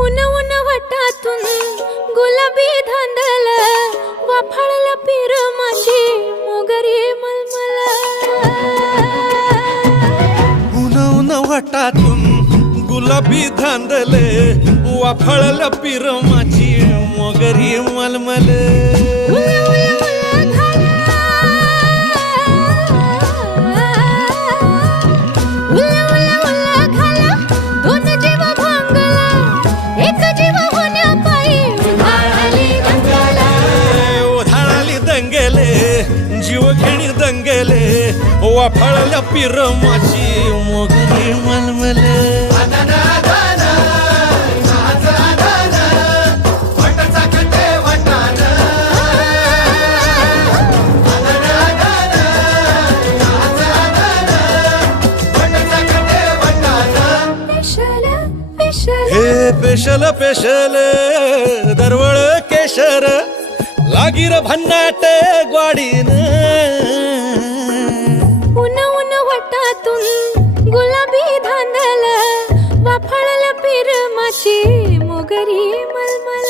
उन उन वटातून गुलाबी धांदल वाफाळला पीर माझी मोगरी मलमल उन उन वटातून गुलाबी धांदले वाफाळला पीर माझी मोगरी मलमल जीव घेणी दंगेले वाफाळल्या पीर माझी मोगरी मलमल हे पेशल पेशल दरवळ केशर लागीर भन्नाट ग्वाडीन उन उन वटातून गुलाबी धांदल वाफाळला पीर माझी मोगरी मलमल